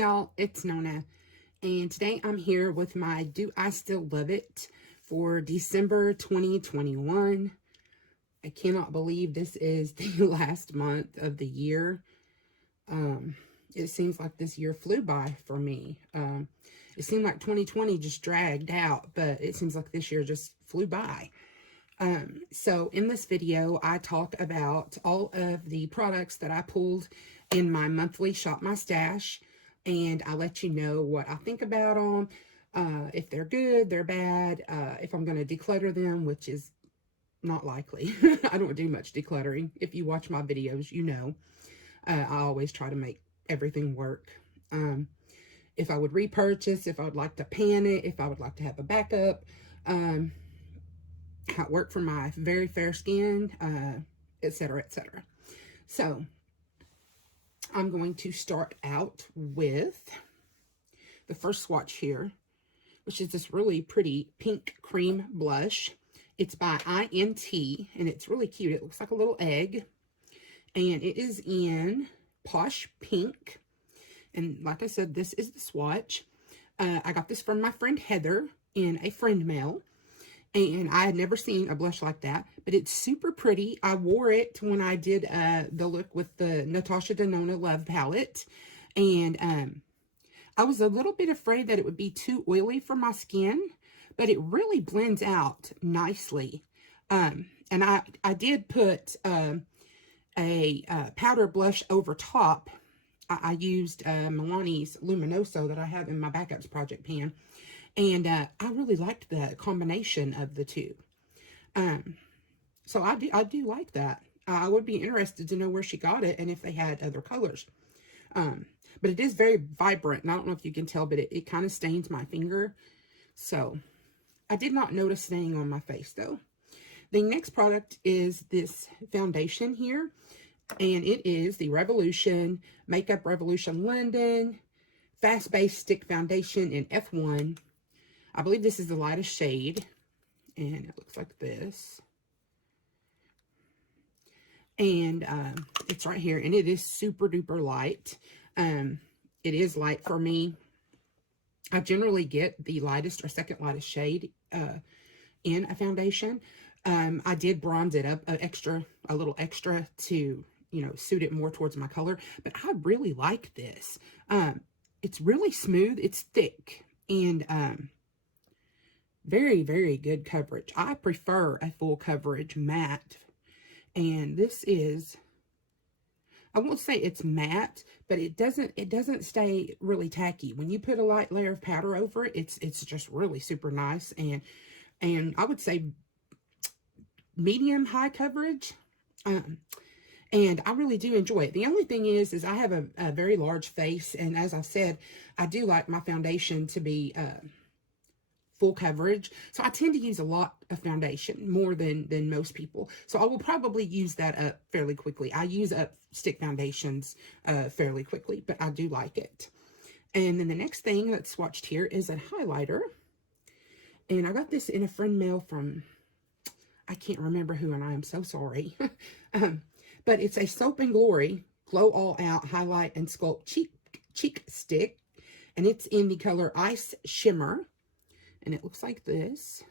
y'all, it's Nona, and today I'm here with my Do I Still Love It for December 2021. I cannot believe this is the last month of the year. It seems like this year flew by for me. It seemed like 2020 just dragged out, but it seems like this year just flew by. So in this video, I talk about all of the products that I pulled in my monthly Shop My Stash, and I let you know what I think about them, if they're good, they're bad, if I'm going to declutter them, which is not likely. I don't do much decluttering. If you watch my videos, you know, I always try to make everything work. If I would repurchase, if I would like to pan it, if I would like to have a backup, how it worked for my very fair skin, etc., etc. So I'm going to start out with the first swatch here, which is this really pretty pink cream blush. It's by INT, and it's really cute. It looks like a little egg, and it is in Posh Pink. And like I said, this is the swatch. I got this from my friend Heather in a friend mail. And I had never seen a blush like that, but it's super pretty. I wore it when I did the look with the Natasha Denona Love palette. And I was a little bit afraid that it would be too oily for my skin, but it really blends out nicely. And I did put a powder blush over top. I used Milani's Luminoso that I have in my Backups project pan. And I really liked the combination of the two. So I do like that. I would be interested to know where she got it and if they had other colors. But it is very vibrant. And I don't know if you can tell, but it kind of stains my finger. So I did not notice staying on my face, though. The next product is this foundation here. And it is the Revolution Makeup Revolution London Fast Base Stick Foundation in F1. I believe this is the lightest shade, and it looks like this. And it's right here, and it is super duper light. It is light for me. I generally get the lightest or second lightest shade in a foundation. I did bronze it up a little extra to, you know, suit it more towards my color, but I really like this. It's really smooth. It's thick, and very, very good coverage. I prefer a full coverage matte. And this is, I won't say it's matte, but it doesn't stay really tacky. When you put a light layer of powder over it, it's just really super nice. And I would say medium high coverage. And I really do enjoy it. The only thing is I have a very large face. And as I said, I do like my foundation to be full coverage. So I tend to use a lot of foundation, more than most people. So I will probably use that up fairly quickly. I use up stick foundations fairly quickly, but I do like it. And then the next thing that's swatched here is a highlighter. And I got this in a friend mail from, I can't remember who, and I am so sorry. But it's a Soap and Glory Glow All Out Highlight and Sculpt Cheek Stick. And it's in the color Ice Shimmer. And it looks like this.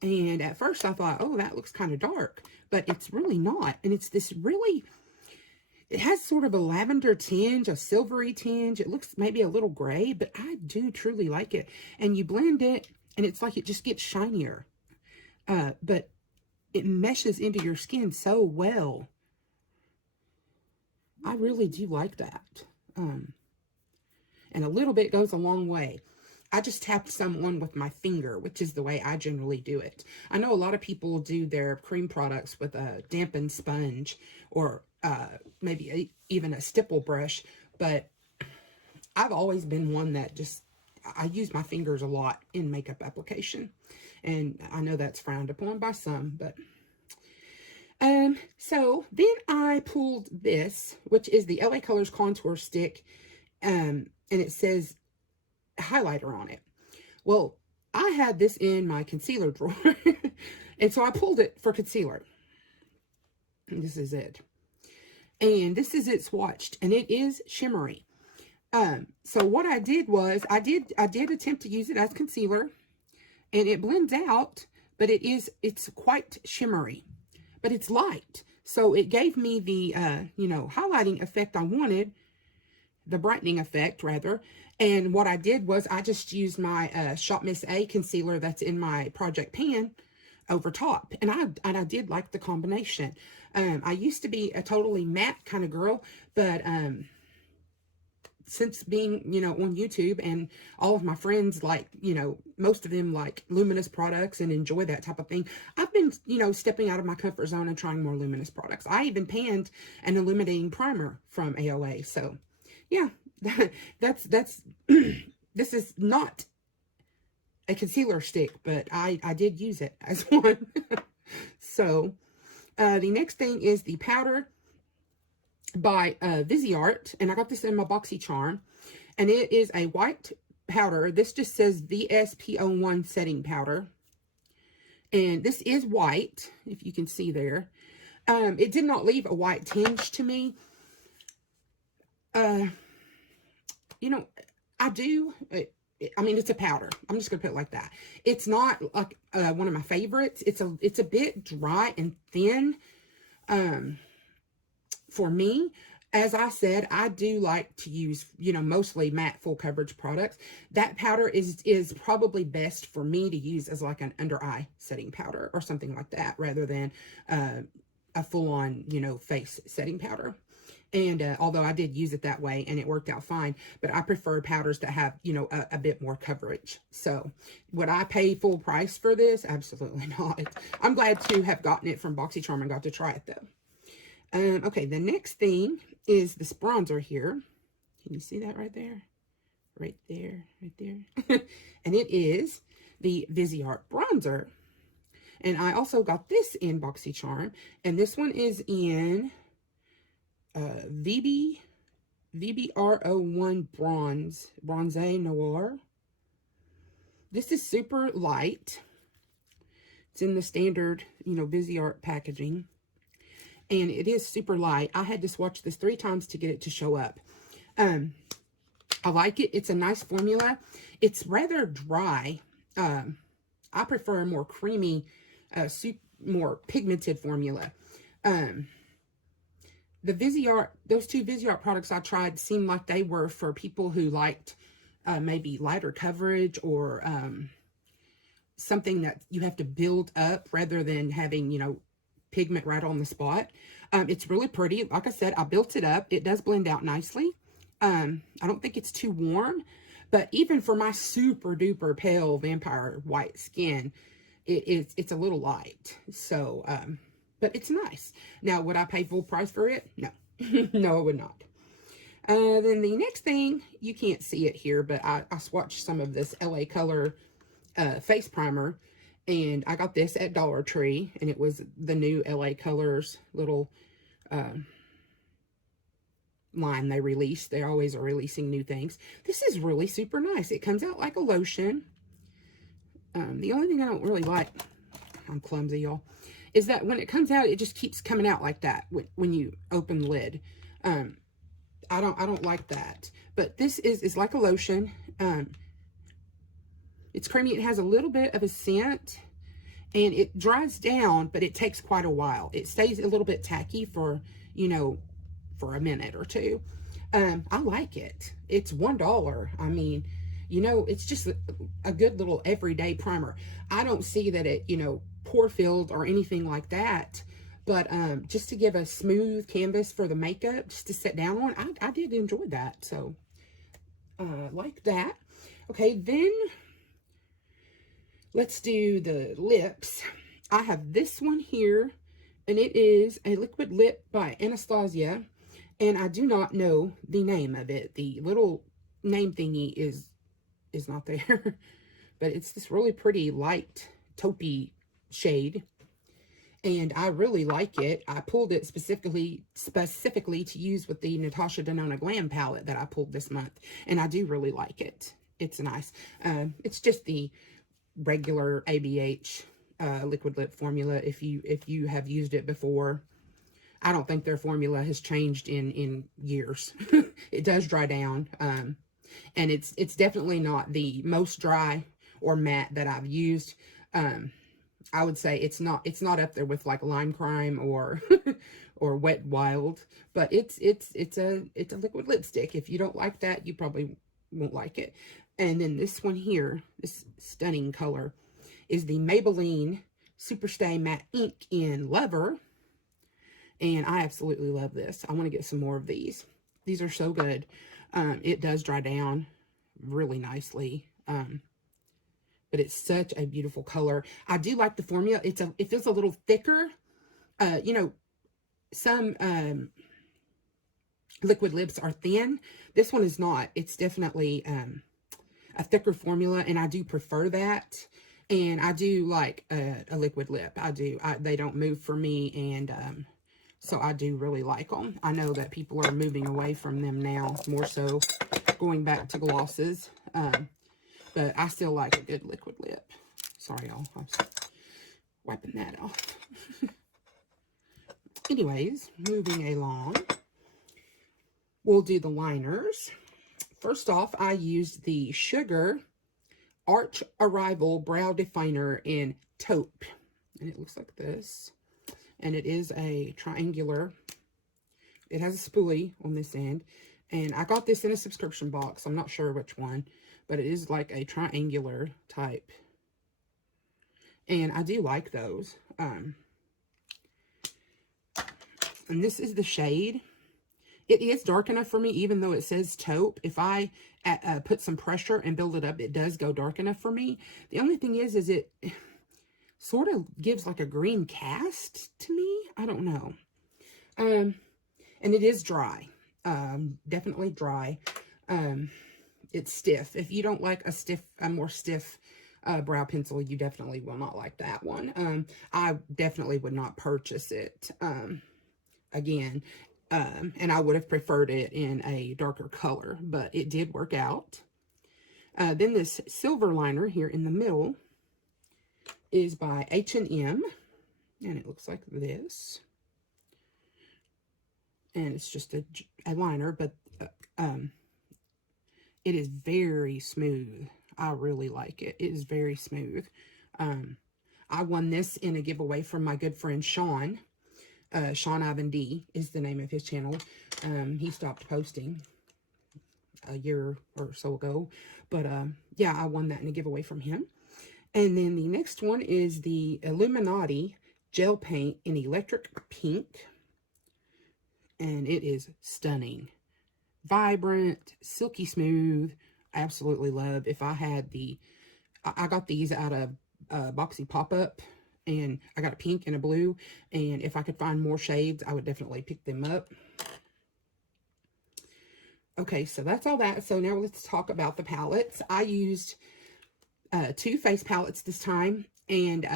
And at first I thought, oh, that looks kind of dark. But it's really not. And it's this really, it has sort of a lavender tinge, a silvery tinge. It looks maybe a little gray, but I do truly like it. And you blend it, and it's like it just gets shinier. But it meshes into your skin so well. I really do like that. And a little bit goes a long way. I just tapped some on with my finger, which is the way I generally do it. I know a lot of people do their cream products with a dampened sponge or maybe even a stipple brush, but I've always been one that just, I use my fingers a lot in makeup application. And I know that's frowned upon by some, but so then I pulled this, which is the LA Colors Contour Stick, and it says highlighter on it. Well, I had this in my concealer drawer, and so I pulled it for concealer. And this is it. And this is it swatched, and it is shimmery. So what I did was, I did attempt to use it as concealer, and it blends out, but it's quite shimmery, but it's light. So it gave me the, you know, highlighting effect I wanted, the brightening effect rather. And what I did was I just used my Shop Miss A concealer that's in my project pan over top. And I did like the combination. I used to be a totally matte kind of girl, but since being, you know, on YouTube, and all of my friends, like, you know, most of them like luminous products and enjoy that type of thing, I've been, you know, stepping out of my comfort zone and trying more luminous products. I even panned an illuminating primer from AOA. So yeah, that's this is not a concealer stick, but I did use it as one. So the next thing is the powder by Viseart, and I got this in my BoxyCharm, and it is a white powder. This just says VSP01 setting powder, and this is white, if you can see there. It did not leave a white tinge to me. You know, I mean, it's a powder. I'm just gonna put it like that. It's not like one of my favorites. It's a bit dry and thin. For me, as I said, I do like to use, you know, mostly matte full coverage products. That powder is probably best for me to use as like an under eye setting powder or something like that, rather than a full on, you know, face setting powder. And although I did use it that way and it worked out fine, but I prefer powders that have, you know, a bit more coverage. So would I pay full price for this? Absolutely not. I'm glad to have gotten it from BoxyCharm and got to try it though. Okay, the next thing is this bronzer here. Can you see that right there? Right there, right there. And it is the Viseart bronzer. And I also got this in BoxyCharm. And this one is in VBR01 Bronze Noir. This is super light. It's in the standard, you know, Viseart packaging. And it is super light. I had to swatch this 3 times to get it to show up. I like it. It's a nice formula. It's rather dry. I prefer a more creamy, more pigmented formula. The Viseart, those 2 Viseart products I tried seemed like they were for people who liked maybe lighter coverage, or something that you have to build up rather than having, you know, pigment right on the spot. It's really pretty. Like I said, I built it up. It does blend out nicely. I don't think it's too warm, but even for my super duper pale vampire white skin, it's a little light. So, but it's nice. Now, would I pay full price for it? No. No, I would not. Then the next thing, you can't see it here, but I swatched some of this LA Color face primer. And I got this at Dollar Tree, and it was the new LA Colors little line they released. They always are releasing new things. This is really super nice. It comes out like a lotion. The only thing I don't really like, I'm clumsy, y'all, is that when it comes out, it just keeps coming out like that when you open the lid. I don't like that. But this is like a lotion. It's creamy. It has a little bit of a scent, and it dries down, but it takes quite a while. It stays a little bit tacky for, you know, for a minute or two. I like it. It's $1. I mean, you know, it's just a good little everyday primer. I don't see that it, you know, pore filled or anything like that, but just to give a smooth canvas for the makeup, just to sit down on, I did enjoy that. So, like that. Okay, then let's do the lips. I have this one here, and it is a liquid lip by Anastasia, and I do not know the name of it. The little name thingy is not there, but it's this really pretty light taupey shade, and I really like it. I pulled it specifically to use with the Natasha Denona Glam palette that I pulled this month, and I do really like it. It's nice. It's just the regular ABH liquid lip formula if you have used it before. I don't think their formula has changed in years. It does dry down. And it's definitely not the most dry or matte that I've used. I would say it's not up there with like Lime Crime or or Wet Wild, but it's a liquid lipstick. If you don't like that, you probably won't like it. And then this one here, this stunning color, is the Maybelline Superstay Matte Ink in Lover. And I absolutely love this. I want to get some more of these. These are so good. It does dry down really nicely. But it's such a beautiful color. I do like the formula. It feels a little thicker. You know, some liquid lips are thin. This one is not. It's definitely a thicker formula, and I do prefer that. And I do like a liquid lip. I do. They don't move for me, and so I do really like them. I know that people are moving away from them now, more so going back to glosses. But I still like a good liquid lip. Sorry, y'all. I was wiping that off. Anyways, moving along. We'll do the liners. First off, I used the Sugar Arch Arrival Brow Definer in Taupe. And it looks like this. And it is a triangular. It has a spoolie on this end. And I got this in a subscription box. I'm not sure which one. But it is like a triangular type. And I do like those. And this is the shade. It is dark enough for me, even though it says Taupe. If I put some pressure and build it up, it does go dark enough for me. The only thing is it sort of gives like a green cast to me. I don't know. And it is dry. Definitely dry. It's stiff. If you don't like a more stiff brow pencil, you definitely will not like that one. I definitely would not purchase it again. And I would have preferred it in a darker color, but it did work out. Then this silver liner here in the middle is by H&M, and it looks like this. And it's just a liner, but it is very smooth. I really like it. It is very smooth. I won this in a giveaway from my good friend Sean. Sean Ivan D is the name of his channel. He stopped posting a year or so ago. But yeah, I won that in a giveaway from him. And then the next one is the Illuminati Gel Paint in Electric Pink. And it is stunning. Vibrant, silky smooth. I absolutely love. If I had I got these out of Boxy Pop-Up, and I got a pink and a blue, and if I could find more shades, I would definitely pick them up. Okay, so that's all that. So now let's talk about the palettes. I used 2 face palettes this time, and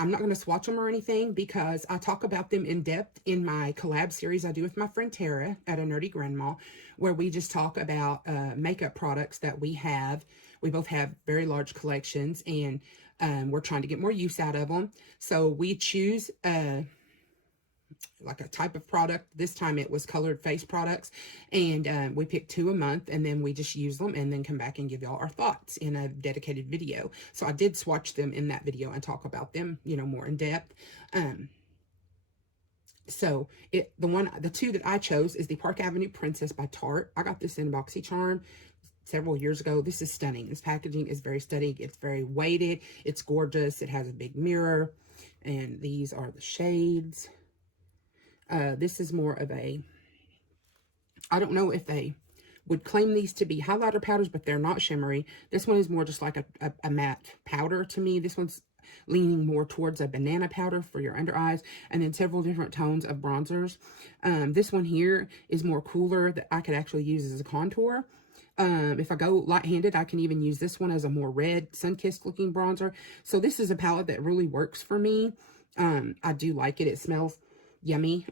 I'm not going to swatch them or anything because I talk about them in depth in my collab series I do with my friend Tara at A Nerdy Grandma, where we just talk about makeup products that we have. We both have very large collections, and we're trying to get more use out of them. So we choose like a type of product. This time it was colored face products, and we picked 2 a month, and then we just use them and then come back and give y'all our thoughts in a dedicated video. So I did swatch them in that video and talk about them, you know, more in depth. So the 2 that I chose is the Park Avenue Princess by Tarte. I got this in BoxyCharm several years ago. This is stunning. This packaging is very stunning. It's very weighted. It's gorgeous. It has a big mirror, and these are the shades. This is more of a, I don't know if they would claim these to be highlighter powders, but they're not shimmery. This one is more just like a matte powder to me. This one's leaning more towards a banana powder for your under eyes, and then several different tones of bronzers. This one here is more cooler, that I could actually use as a contour. If I go light-handed, I can even use this one as a more red, sun-kissed looking bronzer. So this is a palette that really works for me. I do like it. It smells yummy.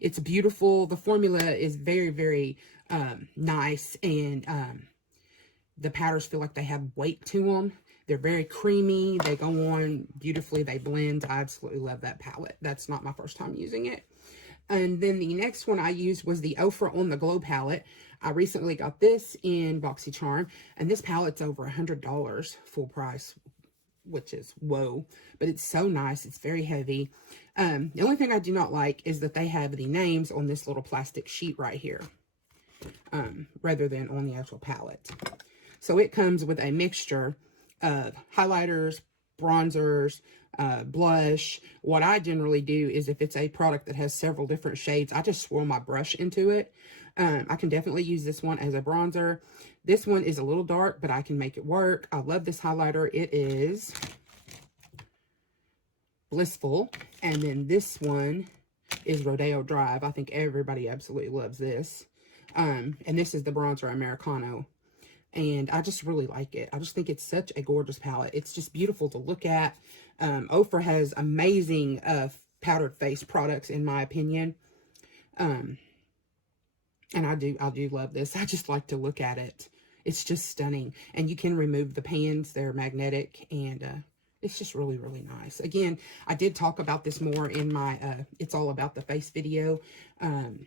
It's beautiful. The formula is very, very nice, and the powders feel like they have weight to them. They're very creamy. They go on beautifully. They blend. I absolutely love that palette. That's not my first time using it. And then the next one I used was the Ofra On The Glow palette. I recently got this in BoxyCharm, and this palette's over $100 full price, which is whoa, but it's so nice. It's very heavy. The only thing I do not like is that they have the names on this little plastic sheet right here, rather than on the actual palette. So it comes with a mixture of highlighters, bronzers, blush. What I generally do is if it's a product that has several different shades, I just swirl my brush into it. I can definitely use this one as a bronzer. This one is a little dark, but I can make it work. I love this highlighter. It is Blissful. And then this one is Rodeo Drive. I think everybody absolutely loves this. And this is the bronzer Americano. And I just really like it. I just think it's such a gorgeous palette. It's just beautiful to look at. Ofra has amazing powdered face products, in my opinion. And I do love this. I just like to look at it. It's just stunning. And you can remove the pans. They're magnetic. And it's just really, really nice. Again, I did talk about this more in my It's All About the Face video.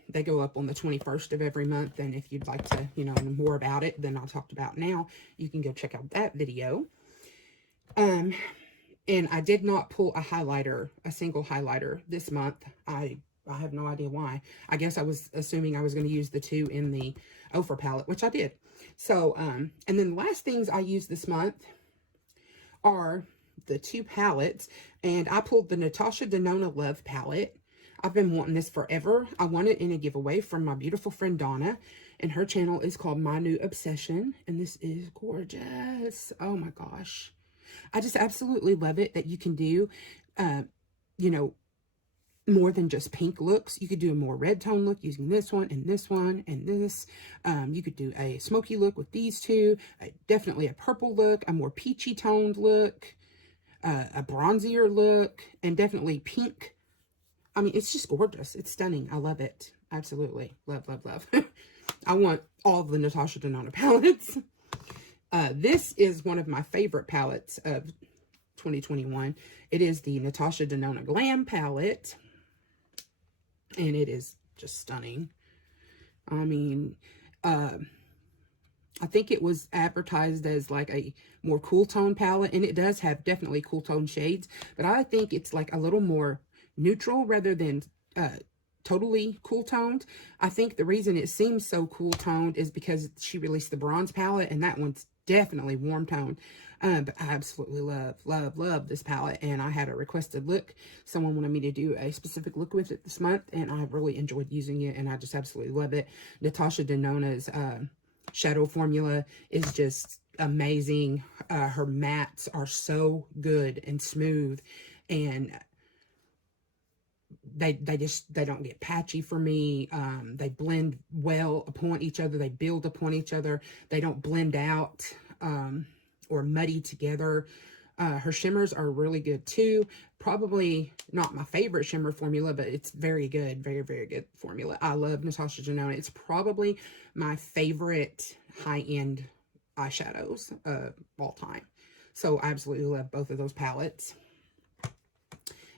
They go up on the 21st of every month. And if you'd like to, you know, know more about it than I talked about now, you can go check out that video. And I did not pull a highlighter, a single highlighter this month. I have no idea why. I guess I was assuming I was going to use the two in the Ofra palette, which I did. So, and then the last things I used this month are the two palettes. And I pulled the Natasha Denona Love palette. I've been wanting this forever. I won it in a giveaway from my beautiful friend Donna. And her channel is called My New Obsession. And this is gorgeous. Oh my gosh. I just absolutely love it that you can do, you know, more than just pink looks. You could do a more red tone look using this one and this one and this. You could do a smoky look with these two, definitely a purple look, a more peachy toned look, a bronzier look, and definitely pink. I mean, it's just gorgeous. It's stunning. I love it. Absolutely. Love, love, love. I want all of the Natasha Denona palettes. This is one of my favorite palettes of 2021. It is the Natasha Denona Glam palette. And it is just stunning. I mean, I think it was advertised as like a more cool tone palette. And it does have definitely cool tone shades. But I think it's like a little more neutral rather than totally cool toned. I think the reason it seems so cool toned is because she released the bronze palette. And that one's definitely warm toned. But I absolutely love, love, love this palette. And I had a requested look. Someone wanted me to do a specific look with it this month. And I really enjoyed using it. And I just absolutely love it. Natasha Denona's shadow formula is just amazing. Her mattes are so good and smooth. And they don't get patchy for me. They blend well upon each other. They build upon each other. They don't blend out or muddy together. Her shimmers are really good too. Probably not my favorite shimmer formula, but it's very good. Very, very good formula. I love Natasha Denona. It's probably my favorite high-end eyeshadows of all time. So I absolutely love both of those palettes.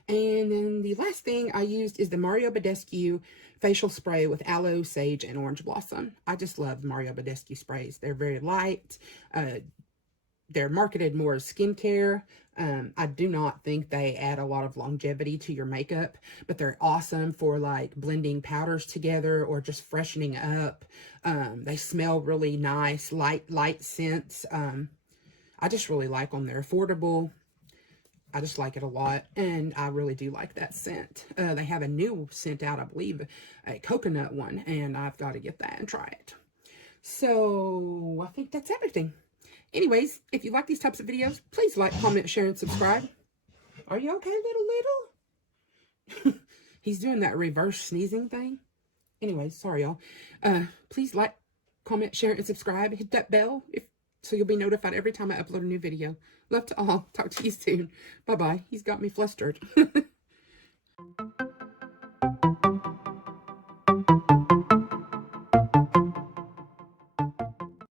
And then the last thing I used is the Mario Badescu facial spray with aloe, sage, and orange blossom. I just love Mario Badescu sprays. They're very light. They're marketed more as skincare. I do not think they add a lot of longevity to your makeup, but they're awesome for like blending powders together or just freshening up. They smell really nice, light scents. I just really like them. They're affordable. I just like it a lot, and I really do like that scent. They have a new scent out, I believe, a coconut one, and I've got to get that and try it. So I think that's everything. Anyways, if you like these types of videos, please like, comment, share, and subscribe. Are you okay, little? He's doing that reverse sneezing thing. Anyways, sorry, y'all. Please like, comment, share, and subscribe. Hit that bell so you'll be notified every time I upload a new video. Love to all. Talk to you soon. Bye-bye. He's got me flustered.